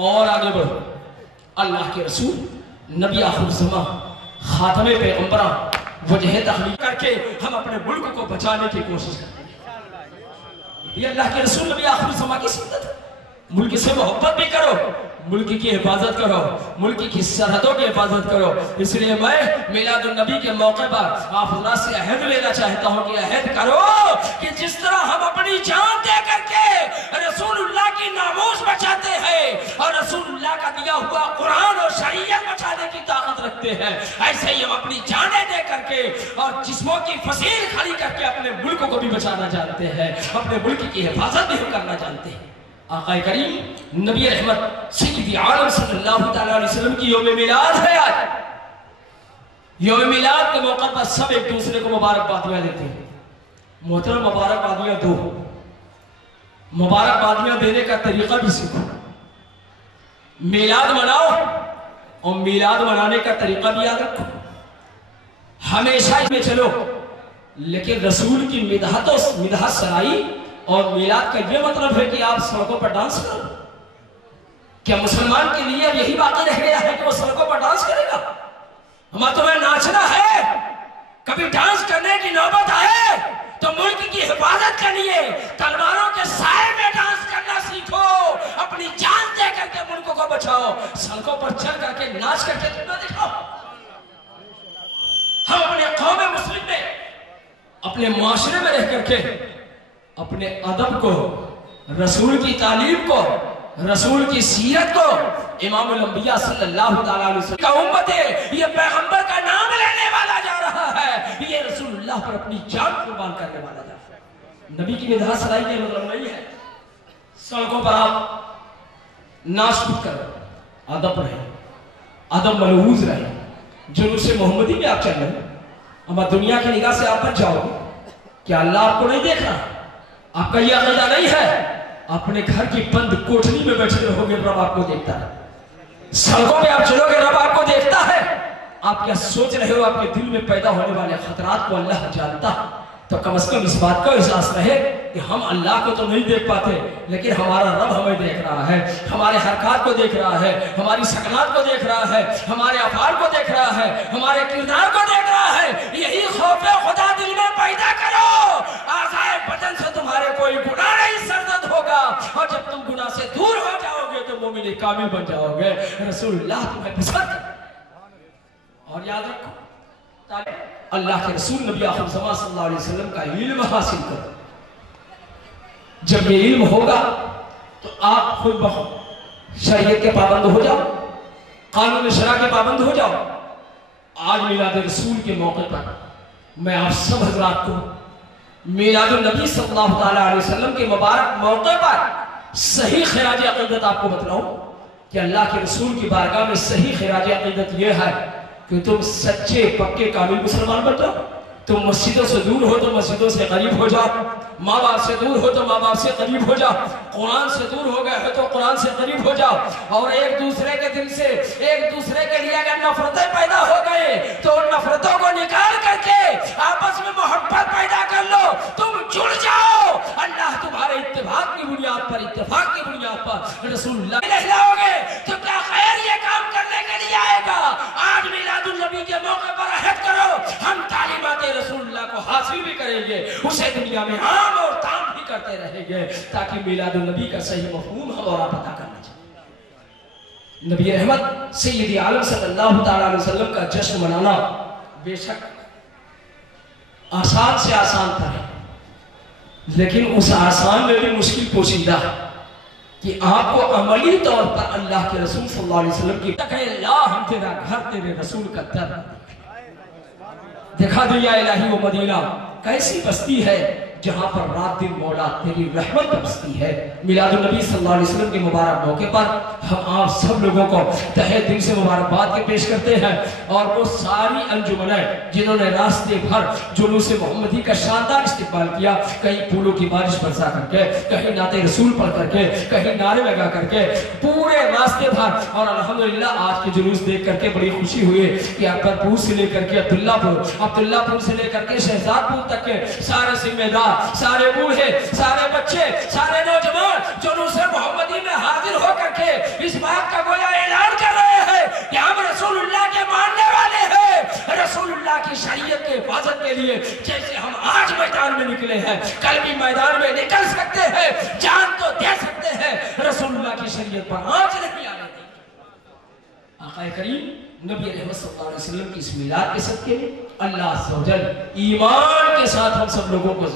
اور آگے بڑھو. اللہ کے رسول نبی آخر الزمان خاتم پیغمبراں وجہ تخلیق کر کے ہم اپنے ملک کو بچانے کی کوشش کرتے ہیں. یہ اللہ کے رسول نبی آخر الزمان کی سنت ہے. ملک سے محبت بھی کرو, ملک کی حفاظت کرو, ملک کی سرحدوں کی حفاظت کرو. اس لیے میں میلاد النبی کے موقع پر آپ حضرات سے عہد لینا چاہتا ہوں کہ عہد کرو کہ جس طرح ہم اپنی جان دے کر کے رسول اللہ کی ناموس بچاتے ہیں اور رسول اللہ کا دیا ہوا قرآن اور شریعت بچانے کی طاقت رکھتے ہیں, ایسے ہی ہم اپنی جانیں دے کر کے اور جسموں کی فصیل کھڑی کر کے اپنے ملک کو بھی بچانا جانتے ہیں, اپنے ملک کی حفاظت بھی ہم کرنا جانتے ہیں. آقا کریم نبی رحمت سید عالم صلی اللہ تعالیٰ علیہ وسلم کی یوم میلاد ہے. آج یوم میلاد کے موقع پر سب ایک دوسرے کو مبارکبادیاں دیتے ہیں. محترم مبارکبادیاں دو, مبارکبادیاں دینے کا طریقہ بھی سیکھو. میلاد مناؤ اور میلاد منانے کا طریقہ بھی یاد رکھو. ہمیشہ اس میں چلو, لیکن رسول کی مدحت سرائی اور میلاد کا یہ مطلب ہے کہ آپ سڑکوں پر ڈانس کرو. کیا مسلمان کے لیے اب یہی باقی رہ گیا ہے کہ وہ سڑکوں پر ڈانس کرے گا؟ ہمیں تمہیں ناچنا ہے, کبھی ڈانس کرنے کی نوبت آئے تو ملک کی حفاظت کرنی ہے, تلواروں کے سائے میں ڈانس کرنا سیکھو, اپنی جان دے کر کے ملک کو بچاؤ. سڑکوں پر چل کر کے ناچ کر کے تم نہ دکھاؤ. ہم اپنے قوم مسلم میں اپنے معاشرے میں رہ کر کے اپنے ادب کو, رسول کی تعلیم کو, رسول کی سیرت کو, امام الانبیاء صلی اللہ تعالیٰ علیہ وسلم کا امت ہے, یہ پیغمبر کا نام لینے والا جا رہا ہے, یہ رسول اللہ پر اپنی جان قربان کرنے والا جا رہا ہے. نبی کی مدحت سرائی کا مطلب نہیں ہے سڑکوں پر آپ ناچ کود کرو. ادب رہے, ادب ملحوظ رہے. جلوس محمدی میں آپ چل رہے ہیں, اما دنیا کی نگاہ سے آپ بچ جاؤ گے. کیا اللہ آپ کو نہیں دیکھ رہا؟ آپ کا یہ عقیدہ نہیں ہے؟ اپنے گھر کی بند کوٹھری میں بیٹھے رہو گے, رب آپ کو دیکھتا ہے. سڑکوں پہ آپ چلو گے, رب آپ کو دیکھتا ہے. آپ کیا سوچ رہے ہو, آپ کے دل میں پیدا ہونے والے خطرات کو اللہ جانتا. تو کم از کم اس بات کا احساس رہے کہ ہم اللہ کو تو نہیں دیکھ پاتے, لیکن ہمارا رب ہمیں دیکھ رہا ہے, ہمارے حرکات کو دیکھ رہا ہے, ہماری سکنات کو دیکھ رہا ہے, ہمارے افعال کو دیکھ رہا ہے, ہمارے کردار کو دیکھ رہا ہے. یہی خوف خدا دل میں پیدا کرو, اعضائے بدن سے تمہارے کوئی گناہ نہیں سرزد ہوگا, اور جب تم گناہ سے دور ہو جاؤ گے تو مومن کامل بن جاؤ گے. رسول اللہ تمہیں پسند. اور یاد رکھو, اللہ کے رسول نبی آخر الزمان صلی اللہ علیہ وسلم کا علم حاصل کرو. جب یہ علم ہوگا تو آپ خود بخود شریعت کے پابند ہو جاؤ, قانون شرع کے پابند ہو جاؤ. آج میلاد رسول کے موقع پر میں آپ سب حضرات کو میلاد النبی صلی اللہ علیہ وسلم کے مبارک موقع پر صحیح خراج عقیدت آپ کو بتلاؤں کہ اللہ کے رسول کی بارگاہ میں صحیح خراج عقیدت یہ ہے کہ تم سچے پکے کامل مسلمان بن جاؤ. تم مسجدوں سے دور ہو تو مسجدوں سے قریب ہو جاؤ, ماں باپ سے دور ہو تو ماں باپ سے قریب ہو جاؤ, قرآن سے دور ہو گئے ہو تو قرآن سے قریب ہو جاؤ. اور ایک دوسرے کے دل سے ایک دوسرے کے لیے اگر نفرتیں پیدا ہو گئے تو ان نفرتوں کو نکال کر کے آپس میں محبت پیدا کر لو, تم جڑ جاؤ. اللہ تمہارے اتفاق کی بنیاد پر, اتفاق کی بنیاد پر رسول اللہ نہیں لاؤ گے تو کیا خیر یہ کام کرنے کے لیے آئے گا. آج میلاد النبی کے موقع پر عہد کرو, ہم تعلیمات رسول اللہ کو حاصل بھی کریں گے, اسے دنیا میں عام اور تام بھی کرتے رہیں گے, تاکہ میلاد النبی کا صحیح مفہوم ہم اور آپ پتا کرنا چاہیے. نبی رحمت سید عالم صلی اللہ تعالیٰ علیہ وسلم کا جشن منانا بے شک آسان سے آسان تھا, لیکن اس آسان میں بھی مشکل پوشیدہ ہے کہ آپ کو عملی طور پر اللہ کے رسول صلی اللہ علیہ وسلم کی تک ہے اللہ ہم تیرا گھر تیرے رسول کا در دکھا دیا. الہی و مدینہ کیسی بستی ہے جہاں پر رات دن مولا تیری رحمت برستی ہے. میلاد النبی صلی اللہ علیہ وسلم کے مبارک موقع پر ہم آپ سب لوگوں کو تہہ دل سے مبارکباد کے پیش کرتے ہیں, اور وہ ساری انجمنیں جنہوں نے راستے بھر جلوس محمدی کا شاندار استقبال کیا, کہیں پھولوں کی بارش برسا کر کے, کہیں نعت رسول پڑھ کر کے, کہیں نعرے لگا کر کے, پورے راستے بھر. اور الحمدللہ آج کے جلوس دیکھ کر کے بڑی خوشی ہوئی کہ اکبر پور سے لے کر کے عبداللہ پور سے لے کر کے شہزاد پور تک کے سارے ذمہ دار, سارے بوڑھے, سارے بچے, سارے نوجوان جلوس محمدی میں حاضر ہو کر کے اس بات شریعت کے حفاظت کے لیے جیسے ہم آج میدان میں نکلے ہیں کل بھی میدان میں نکل سکتے ہیں، جان تو دے سکتے ہیں، رسول اللہ کی شریعت پر آنچ نہیں آنے دیں گے۔ آقا کریم نبی علیہ صلی اللہ علیہ وسلم کی اس میلاد کے صدقے میں اللہ عز و جل ایمان کے ساتھ ہم سب لوگوں کو